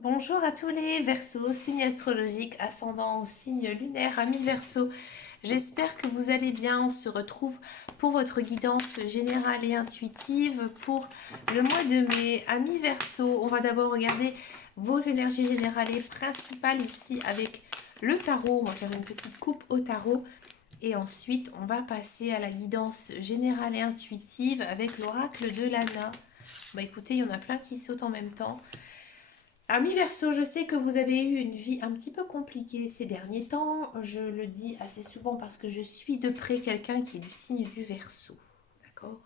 Bonjour à tous les Verseaux, signe astrologique, ascendant au signe lunaire, amis Verseaux. J'espère que vous allez bien. On se retrouve pour votre guidance générale et intuitive pour le mois de mai. Amis Verseaux, on va d'abord regarder vos énergies générales et principales ici avec le tarot. On va faire une petite coupe au tarot. Et ensuite, on va passer à la guidance générale et intuitive avec l'oracle de Lana. Bah écoutez, il y en a plein qui sautent en même temps. Amis Verseau, je sais que vous avez eu une vie un petit peu compliquée ces derniers temps. Je le dis assez souvent parce que je suis de près quelqu'un qui est du signe du Verseau. D'accord.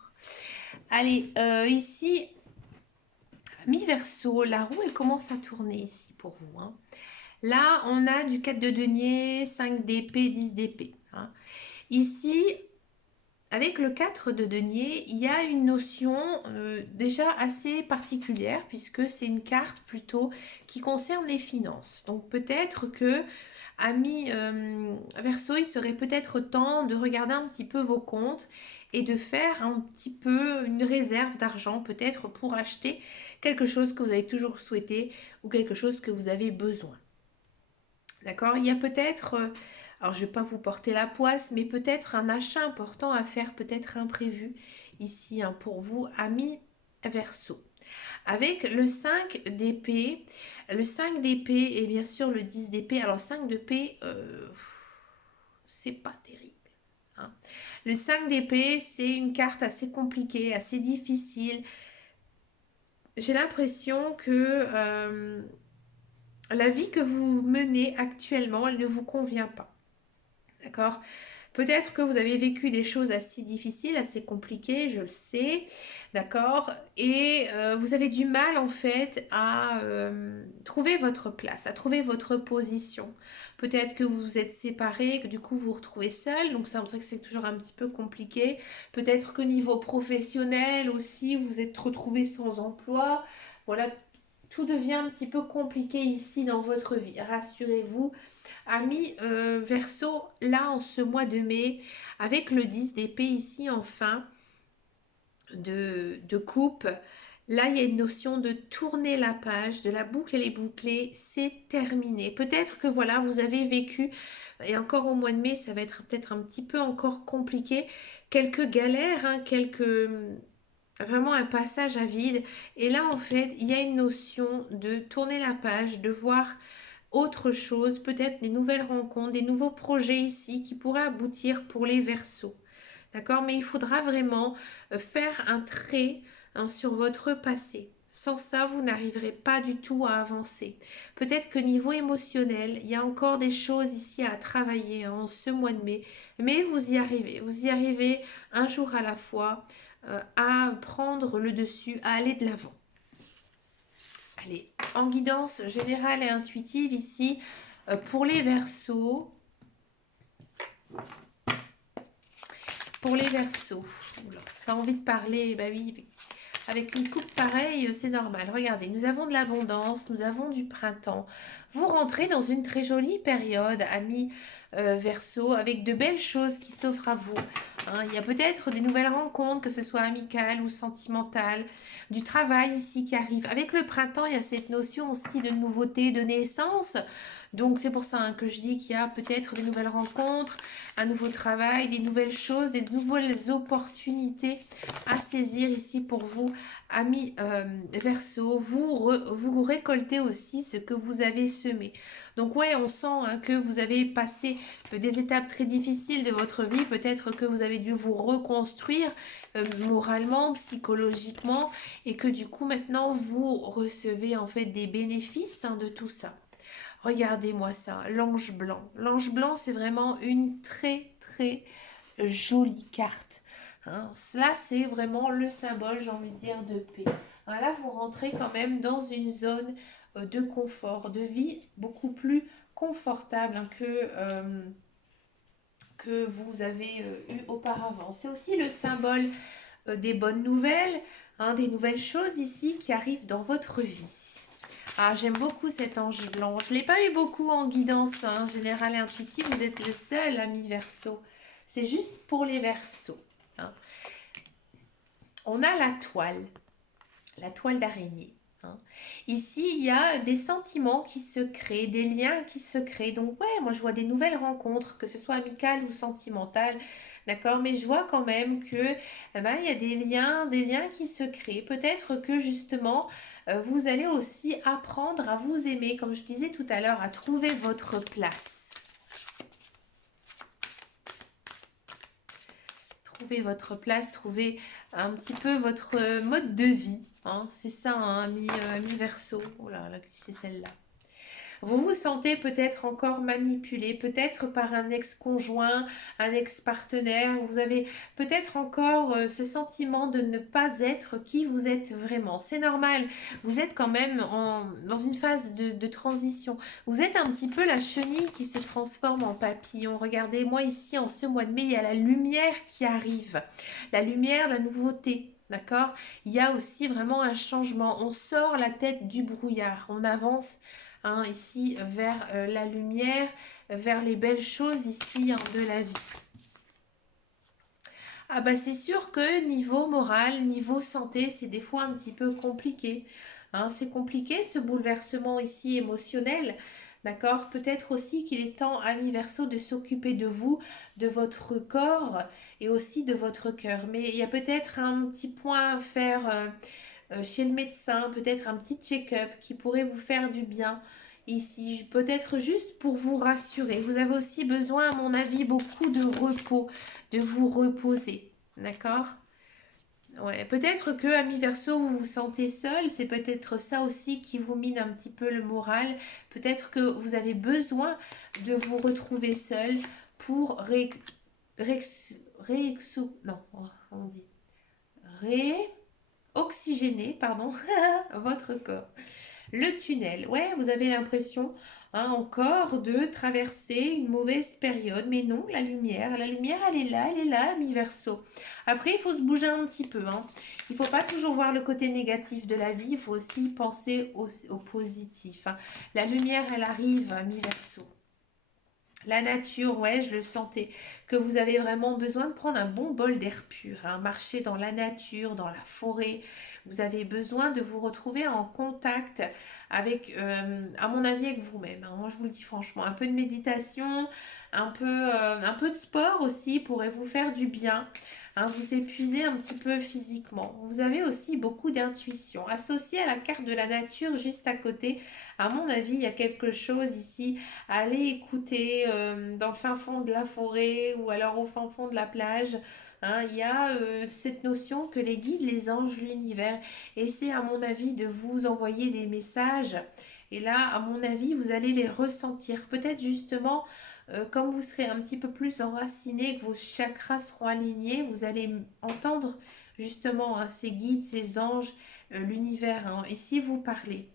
Allez, ici, Amis Verseau, la roue elle commence à tourner ici pour vous, hein. Là, on a du 4 de denier, 5 d'épée, 10 d'épée, hein. Ici, avec le 4 de denier, il y a une notion déjà assez particulière puisque c'est une carte plutôt qui concerne les finances. Donc peut-être que, ami Verseau, il serait peut-être temps de regarder un petit peu vos comptes et de faire un petit peu une réserve d'argent peut-être pour acheter quelque chose que vous avez toujours souhaité ou quelque chose que vous avez besoin. D'accord. Il y a peut-être, alors je ne vais pas vous porter la poisse, mais peut-être un achat important à faire, peut-être imprévu ici, hein, pour vous, amis Verseau. Avec le 5 d'épée, le 5 d'épée et bien sûr le 10 d'épée. Alors 5 d'épée, c'est pas terrible, hein. Le 5 d'épée, c'est une carte assez compliquée, assez difficile. J'ai l'impression que la vie que vous menez actuellement, elle ne vous convient pas. D'accord. Peut-être que vous avez vécu des choses assez difficiles, assez compliquées, je le sais. D'accord. Et vous avez du mal en fait à trouver votre place, à trouver votre position. Peut-être que vous vous êtes séparés, que du coup vous vous retrouvez seul. Donc c'est vrai que c'est toujours un petit peu compliqué. Peut-être que niveau professionnel aussi, vous vous êtes retrouvé sans emploi. Voilà, tout devient un petit peu compliqué ici dans votre vie. Rassurez-vous. Amis Verseau, là en ce mois de mai, avec le 10 d'épée ici en fin de coupe, là il y a une notion de tourner la page, de la boucle et les boucler, c'est terminé. Peut-être que voilà, vous avez vécu, et encore au mois de mai, ça va être peut-être un petit peu encore compliqué, quelques galères, hein, vraiment un passage à vide. Et là en fait, il y a une notion de tourner la page, de voir autre chose, peut-être des nouvelles rencontres, des nouveaux projets ici qui pourraient aboutir pour les Verseaux. D'accord. Mais il faudra vraiment faire un trait, hein, sur votre passé. Sans ça, vous n'arriverez pas du tout à avancer. Peut-être que niveau émotionnel, il y a encore des choses ici à travailler, hein, en ce mois de mai. Mais vous y arrivez. Vous y arrivez un jour à la fois, à prendre le dessus, à aller de l'avant. Allez, en guidance générale et intuitive ici, pour les Verseaux. Pour les Verseaux. Oula, ça a envie de parler, bah oui, avec une coupe pareille, c'est normal. Regardez, nous avons de l'abondance, nous avons du printemps. Vous rentrez dans une très jolie période, amis Verseau, avec de belles choses qui s'offrent à vous, hein. Il y a peut-être des nouvelles rencontres, que ce soit amicales ou sentimentales, du travail ici qui arrive. Avec le printemps, il y a cette notion aussi de nouveauté, de naissance. Donc c'est pour ça, hein, que je dis qu'il y a peut-être des nouvelles rencontres, un nouveau travail, des nouvelles choses, des nouvelles opportunités à saisir ici pour vous, amis Verseau. Vous récoltez aussi ce que vous avez semé. Donc ouais, on sent, hein, que vous avez passé des étapes très difficiles de votre vie. Peut-être que vous avez dû vous reconstruire moralement, psychologiquement, et que du coup maintenant vous recevez en fait des bénéfices, hein, de tout ça. Regardez-moi ça, l'ange blanc. L'ange blanc, c'est vraiment une très très jolie carte, hein. Là, c'est vraiment le symbole, j'ai envie de dire, de paix. Hein, là, vous rentrez quand même dans une zone de confort, de vie beaucoup plus confortable, hein, que vous avez eu auparavant. C'est aussi le symbole des bonnes nouvelles, hein, des nouvelles choses ici qui arrivent dans votre vie. Ah, j'aime beaucoup cet ange blanc. Je ne l'ai pas eu beaucoup en guidance, hein, générale et intuitive. Vous êtes le seul, ami Verseau. C'est juste pour les Verseaux, hein. On a la toile d'araignée. hein. Ici, il y a des sentiments qui se créent, des liens qui se créent. Donc, ouais, moi, je vois des nouvelles rencontres, que ce soit amicales ou sentimentales, d'accord? Mais je vois quand même que, il y a des liens qui se créent. Peut-être que, justement, vous allez aussi apprendre à vous aimer, comme je disais tout à l'heure, à trouver votre place. Trouver votre place, trouver un petit peu votre mode de vie, hein. C'est ça, hein, mi verso. Oh là, là, c'est celle-là. Vous vous sentez peut-être encore manipulé, peut-être par un ex-conjoint, un ex-partenaire. Vous avez peut-être encore ce sentiment de ne pas être qui vous êtes vraiment. C'est normal. Vous êtes quand même dans une phase de transition. Vous êtes un petit peu la chenille qui se transforme en papillon. Regardez, moi ici, en ce mois de mai, il y a la lumière qui arrive. La lumière, la nouveauté. D'accord? Il y a aussi vraiment un changement. On sort la tête du brouillard. On avance, hein, ici vers la lumière, vers les belles choses ici, hein, de la vie. Ah bah c'est sûr que niveau moral, niveau santé, c'est des fois un petit peu compliqué, hein. C'est compliqué ce bouleversement ici émotionnel. D'accord? Peut-être aussi qu'il est temps, ami Verseau, de s'occuper de vous, de votre corps et aussi de votre cœur. Mais il y a peut-être un petit point à faire chez le médecin, peut-être un petit check-up qui pourrait vous faire du bien ici, peut-être juste pour vous rassurer. Vous avez aussi besoin, à mon avis, beaucoup de repos, de vous reposer, d'accord? Ouais, peut-être que, ami Verseau, vous vous sentez seul, c'est peut-être ça aussi qui vous mine un petit peu le moral. Peut-être que vous avez besoin de vous retrouver seul pour non, on dit oxygéner, pardon, votre corps. Le tunnel, ouais, vous avez l'impression, hein, encore de traverser une mauvaise période, mais non, la lumière, elle est là, mi-verso. Après, il faut se bouger un petit peu, hein. Il ne faut pas toujours voir le côté négatif de la vie, il faut aussi penser au positif, hein. La lumière, elle arrive, mi-verso. La nature, ouais, je le sentais, que vous avez vraiment besoin de prendre un bon bol d'air pur, hein, marcher dans la nature, dans la forêt. Vous avez besoin de vous retrouver en contact avec, à mon avis, avec vous-même, hein. Moi, je vous le dis franchement, un peu de méditation, un peu de sport aussi pourrait vous faire du bien, hein, vous épuiser un petit peu physiquement. Vous avez aussi beaucoup d'intuition. Associé à la carte de la nature juste à côté, à mon avis, il y a quelque chose ici. Allez écouter dans le fin fond de la forêt ou alors au fin fond de la plage, hein, il y a cette notion que les guides, les anges, l'univers essaient, à mon avis, de vous envoyer des messages. Et là, à mon avis, vous allez les ressentir. Peut-être justement, comme vous serez un petit peu plus enraciné, que vos chakras seront alignés, vous allez entendre justement, hein, ces guides, ces anges, l'univers, hein, ici vous parlez.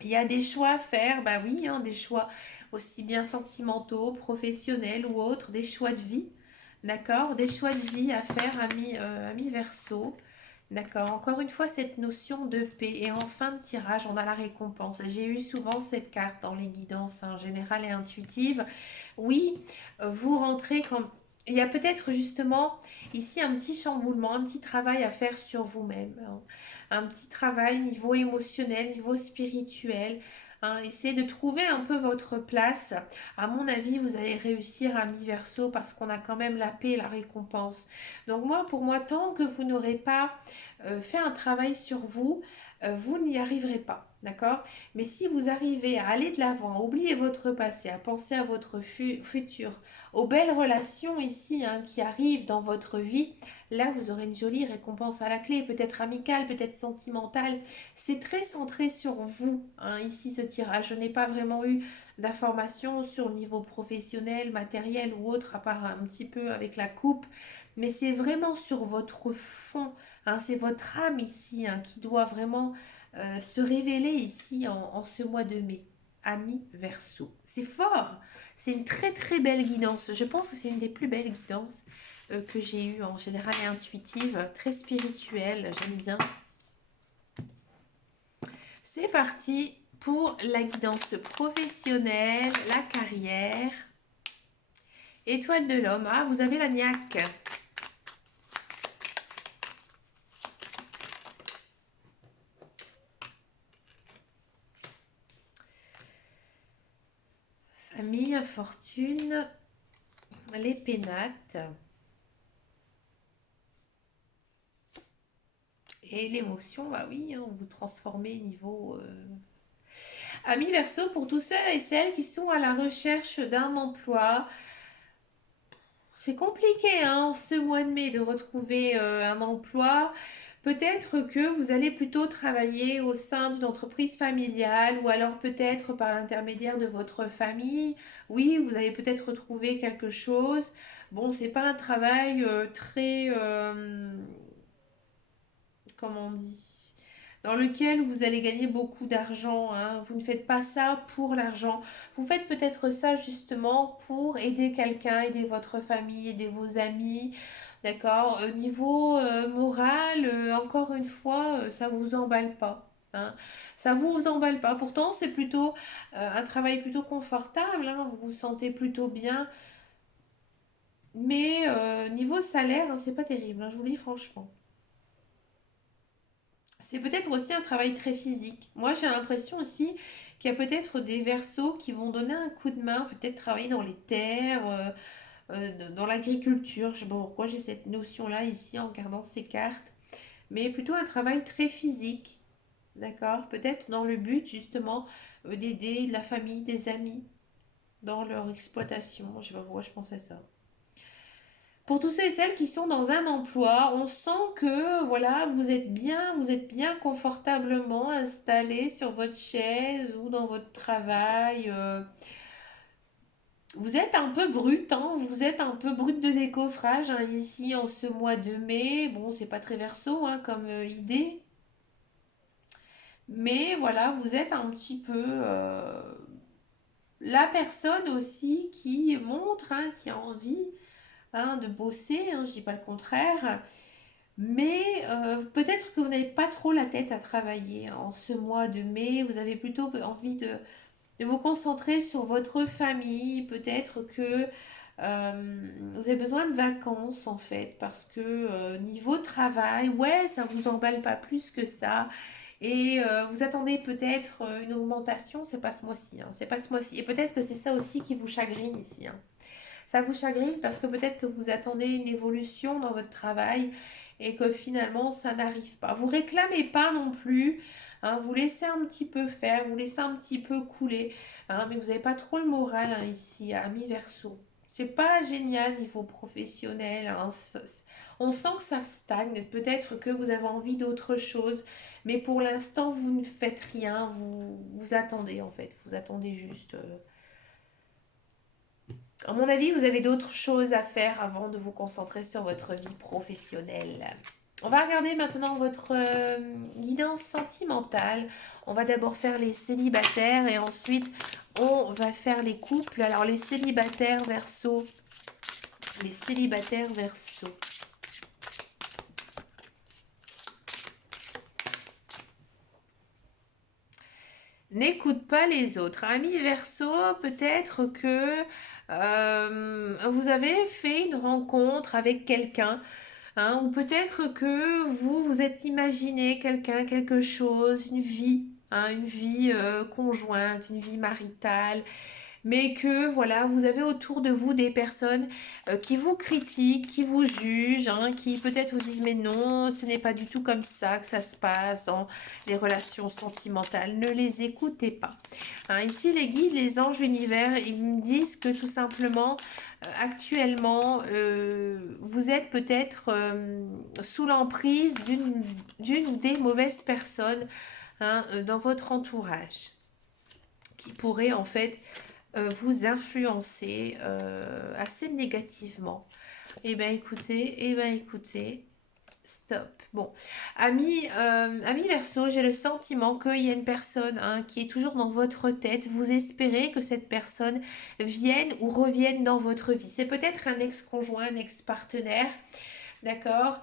Il y a des choix à faire, bah oui, hein, des choix aussi bien sentimentaux, professionnels ou autres, des choix de vie, d'accord? Des choix de vie à faire, ami Verseau, d'accord? Encore une fois, cette notion de paix. Et en fin de tirage, on a la récompense. J'ai eu souvent cette carte dans les guidances, hein, générales et intuitives. Oui, vous rentrez quand... Il y a peut-être justement ici un petit chamboulement, un petit travail à faire sur vous-même, hein. Un petit travail niveau émotionnel, niveau spirituel, hein. Essayez de trouver un peu votre place. À mon avis, vous allez réussir à mi-verso parce qu'on a quand même la paix et la récompense. Donc moi, pour moi, tant que vous n'aurez pas fait un travail sur vous, vous n'y arriverez pas. D'accord? Mais si vous arrivez à aller de l'avant, à oublier votre passé, à penser à votre futur, aux belles relations ici, hein, qui arrivent dans votre vie, là vous aurez une jolie récompense à la clé, peut-être amicale, peut-être sentimentale. C'est très centré sur vous, hein, ici ce tirage. Je n'ai pas vraiment eu d'informations sur le niveau professionnel, matériel ou autre, à part un petit peu avec la coupe. Mais c'est vraiment sur votre fond, hein, c'est votre âme ici, hein, qui doit vraiment se révéler ici en ce mois de mai. Ami Verseau. C'est fort. C'est une très très belle guidance. Je pense que c'est une des plus belles guidances que j'ai eues en général et intuitive. Très spirituelle. J'aime bien. C'est parti pour la guidance professionnelle, la carrière. Étoile de l'homme. Ah, vous avez la niaque. famille, fortune, les pénates et l'émotion. Bah oui, hein, vous transformez niveau... Amis Verseau, pour tous ceux et celles qui sont à la recherche d'un emploi, c'est compliqué hein, en ce mois de mai de retrouver un emploi. Peut-être que vous allez plutôt travailler au sein d'une entreprise familiale ou alors peut-être par l'intermédiaire de votre famille. Oui, vous allez peut-être retrouver quelque chose. Bon, c'est pas un travail très, comment on dit, dans lequel vous allez gagner beaucoup d'argent, hein. Vous ne faites pas ça pour l'argent. Vous faites peut-être ça justement pour aider quelqu'un, aider votre famille, aider vos amis. D'accord? Niveau moral, encore une fois, ça vous emballe pas. Hein. Ça vous emballe pas. Pourtant, c'est plutôt un travail plutôt confortable. Hein. Vous vous sentez plutôt bien. Mais niveau salaire, hein, c'est pas terrible. Hein, je vous le dis franchement. C'est peut-être aussi un travail très physique. Moi, j'ai l'impression aussi qu'il y a peut-être des versos qui vont donner un coup de main, peut-être travailler dans les terres, dans l'agriculture. Je sais pas pourquoi j'ai cette notion-là ici en regardant ces cartes. Mais plutôt un travail très physique, d'accord? Peut-être dans le but justement d'aider la famille, des amis dans leur exploitation. Je sais pas pourquoi je pense à ça. Pour tous ceux et celles qui sont dans un emploi, on sent que voilà, vous êtes bien confortablement installé sur votre chaise ou dans votre travail. Vous êtes un peu brut, hein, vous êtes un peu brut de décoffrage hein, ici en ce mois de mai. Bon, c'est pas très verso hein, comme idée, mais voilà, vous êtes un petit peu la personne aussi qui montre, hein, qui a envie hein, de bosser, hein, je dis pas le contraire. Mais peut-être que vous n'avez pas trop la tête à travailler en ce mois de mai. Vous avez plutôt envie de vous concentrer sur votre famille. Peut-être que vous avez besoin de vacances en fait. Parce que niveau travail, ouais, ça vous emballe pas plus que ça. Et vous attendez peut-être une augmentation. C'est pas ce mois-ci. Hein, c'est pas ce mois-ci. Et peut-être que c'est ça aussi qui vous chagrine ici. Hein. Ça vous chagrine parce que peut-être que vous attendez une évolution dans votre travail et que finalement ça n'arrive pas. Vous réclamez pas non plus, hein, vous laissez un petit peu faire, vous laissez un petit peu couler, hein, mais vous n'avez pas trop le moral hein, ici, à mi-verso. C'est pas génial niveau professionnel. Hein, on sent que ça stagne. Peut-être que vous avez envie d'autre chose, mais pour l'instant vous ne faites rien. Vous attendez en fait. Vous attendez juste. À mon avis, vous avez d'autres choses à faire avant de vous concentrer sur votre vie professionnelle. On va regarder maintenant votre guidance sentimentale. On va d'abord faire les célibataires et ensuite on va faire les couples. Alors les célibataires verso, les célibataires verso. N'écoute pas les autres. Ami Verseau, peut-être que vous avez fait une rencontre avec quelqu'un, hein, ou peut-être que vous vous êtes imaginé quelqu'un, quelque chose, une vie, hein, une vie conjointe, une vie maritale, mais que voilà, vous avez autour de vous des personnes qui vous critiquent, qui vous jugent, hein, qui peut-être vous disent mais non, ce n'est pas du tout comme ça que ça se passe dans les relations sentimentales. Ne les écoutez pas. Hein, ici, les guides, les anges, l'univers, ils me disent que tout simplement, actuellement, vous êtes peut-être sous l'emprise d'une ou des mauvaises personnes hein, dans votre entourage qui pourraient en fait vous influencer assez négativement. Eh ben écoutez, stop. Bon, ami Verseau, j'ai le sentiment qu'il y a une personne hein, qui est toujours dans votre tête. Vous espérez que cette personne vienne ou revienne dans votre vie. C'est peut-être un ex-conjoint, un ex-partenaire, d'accord?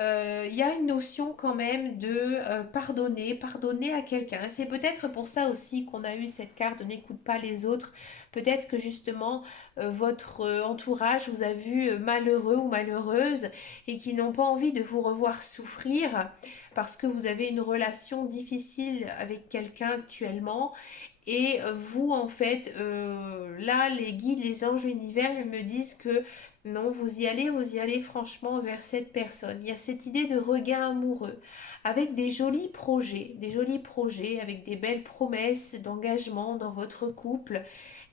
Il y a une notion quand même de pardonner à quelqu'un. C'est peut-être pour ça aussi qu'on a eu cette carte de n'écoute pas les autres. Peut-être que justement votre entourage vous a vu malheureux ou malheureuse et qui n'ont pas envie de vous revoir souffrir parce que vous avez une relation difficile avec quelqu'un actuellement. Et vous, en fait, là, les guides, les anges, l'univers, ils me disent que non, vous y allez franchement vers cette personne. Il y a cette idée de regain amoureux, avec des jolis projets, avec des belles promesses d'engagement dans votre couple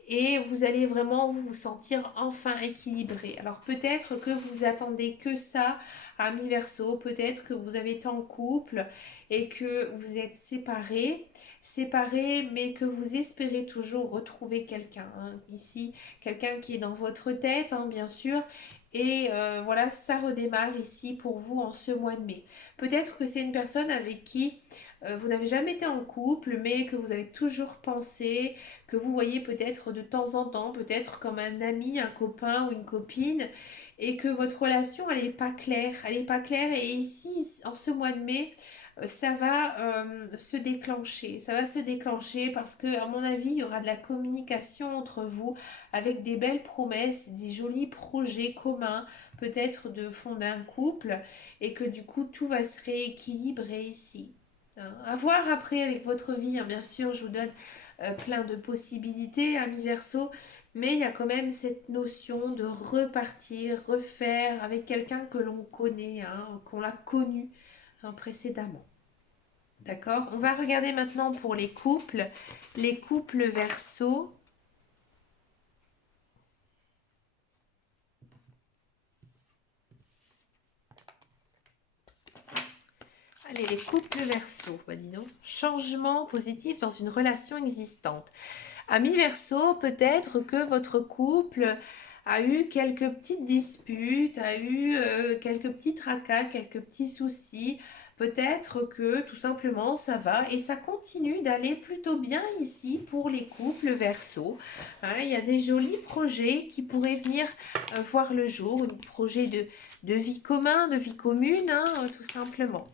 et vous allez vraiment vous sentir enfin équilibré. Alors peut-être que vous attendez que ça, ami Verseau, peut-être que vous avez été en couple et que vous êtes séparés, mais que vous espérez toujours retrouver quelqu'un, hein. Ici, quelqu'un qui est dans votre tête, hein, bien sûr. Et voilà, ça redémarre ici pour vous en ce mois de mai. Peut-être que c'est une personne avec qui vous n'avez jamais été en couple, mais que vous avez toujours pensé, que vous voyez peut-être de temps en temps, peut-être comme un ami, un copain ou une copine, et que votre relation, elle est pas claire, et ici, en ce mois de mai, ça va ça va se déclencher parce que, à mon avis, il y aura de la communication entre vous avec des belles promesses, des jolis projets communs, peut-être de fonder un couple, et que du coup, tout va se rééquilibrer ici. Hein. À voir après avec votre vie, hein. Bien sûr, je vous donne plein de possibilités, ami Verseau, mais il y a quand même cette notion de repartir, refaire avec quelqu'un que l'on connaît, hein, qu'on l'a connu, hein, précédemment. D'accord? On va regarder maintenant pour les couples Verseau. Allez, les couples Verseau, bah dis donc. Changement positif dans une relation existante. Ami Verseau, peut-être que votre couple a eu quelques petites disputes, a eu quelques petits tracas, quelques petits soucis. Peut-être que tout simplement ça va et ça continue d'aller plutôt bien ici pour les couples Verseau. Hein, il y a des jolis projets qui pourraient venir voir le jour, des projets de vie commun, de vie commune, hein, tout simplement.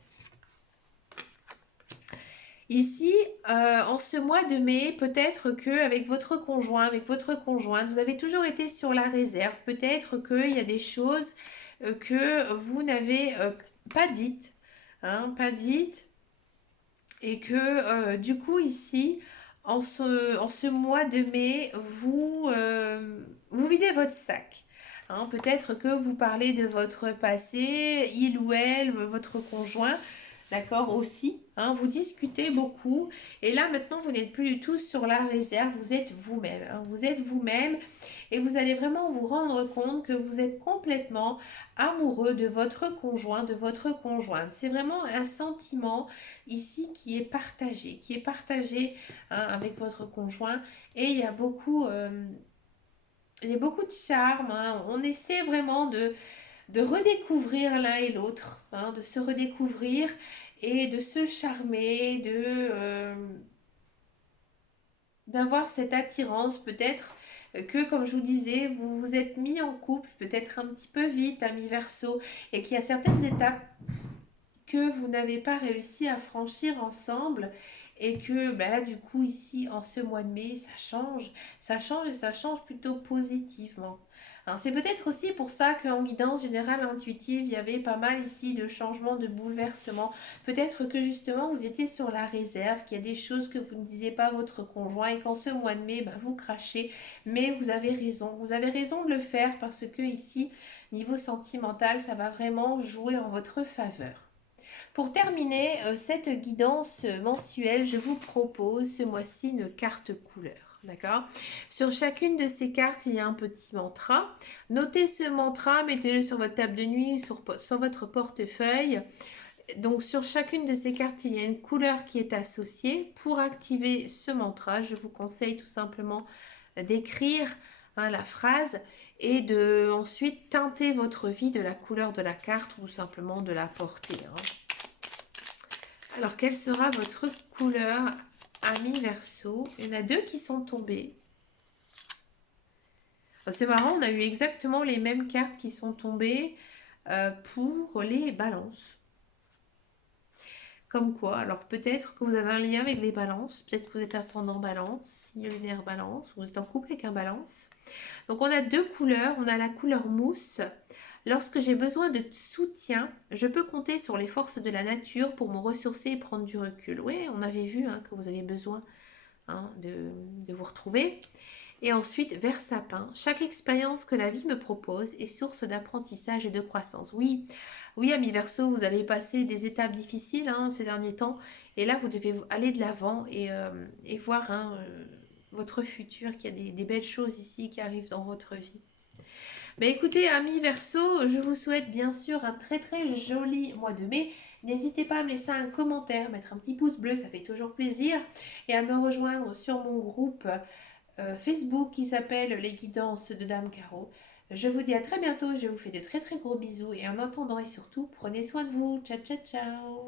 Ici, en ce mois de mai, peut-être que avec votre conjoint, avec votre conjointe, vous avez toujours été sur la réserve. Peut-être qu'il y a des choses que vous n'avez pas dites, hein, pas dites, et que du coup ici, en ce mois de mai, vous videz votre sac. Hein. Peut-être que vous parlez de votre passé, il ou elle, votre conjoint. D'accord aussi, hein, vous discutez beaucoup et là maintenant vous n'êtes plus du tout sur la réserve, vous êtes vous-même, hein, vous êtes vous-même et vous allez vraiment vous rendre compte que vous êtes complètement amoureux de votre conjoint, de votre conjointe. C'est vraiment un sentiment ici qui est partagé hein, avec votre conjoint et il y a beaucoup de charme, hein. On essaie vraiment de redécouvrir l'un et l'autre, hein, de se redécouvrir et de se charmer, d'avoir cette attirance peut-être que, comme je vous disais, vous vous êtes mis en couple peut-être un petit peu vite, ami Verseau, et qu'il y a certaines étapes que vous n'avez pas réussi à franchir ensemble et que ben là du coup ici en ce mois de mai ça change et ça change plutôt positivement. Alors c'est peut-être aussi pour ça qu'en guidance générale intuitive il y avait pas mal ici de changements, de bouleversements. Peut-être que justement vous étiez sur la réserve, qu'il y a des choses que vous ne disiez pas à votre conjoint et qu'en ce mois de mai ben, vous crachez, mais vous avez raison de le faire parce que ici niveau sentimental ça va vraiment jouer en votre faveur. Pour terminer cette guidance mensuelle, je vous propose ce mois-ci une carte couleur. D'accord? Sur chacune de ces cartes, il y a un petit mantra. Notez ce mantra, mettez-le sur votre table de nuit, sur votre portefeuille. Donc sur chacune de ces cartes, il y a une couleur qui est associée. Pour activer ce mantra, je vous conseille tout simplement d'écrire hein, la phrase et de ensuite teinter votre vie de la couleur de la carte ou simplement de la porter. Hein. Alors, quelle sera votre couleur, ami Verseau? Il y en a deux qui sont tombées. C'est marrant, on a eu exactement les mêmes cartes qui sont tombées pour les balances. Comme quoi, alors peut-être que vous avez un lien avec les balances, peut-être que vous êtes ascendant balance, signe lunaire balance, ou vous êtes en couple avec un balance. Donc on a deux couleurs, on a la couleur mousse Lorsque j'ai besoin de soutien, je peux compter sur les forces de la nature pour me ressourcer et prendre du recul. Oui, on avait vu hein, que vous avez besoin de vous retrouver. Et ensuite, vers sapin, chaque expérience que la vie me propose est source d'apprentissage et de croissance. Oui, oui, ami Verseau, vous avez passé des étapes difficiles hein, ces derniers temps, et là, vous devez aller de l'avant et voir hein, votre futur, qu'il y a des belles choses ici qui arrivent dans votre vie. Mais écoutez, amis Verseau, je vous souhaite bien sûr un très très joli mois de mai. N'hésitez pas à me laisser un commentaire, mettre un petit pouce bleu, ça fait toujours plaisir, et à me rejoindre sur mon groupe Facebook qui s'appelle Les Guidances de Dame Caro. Je vous dis à très bientôt, je vous fais de très très gros bisous et en attendant et surtout, prenez soin de vous. Ciao ciao ciao.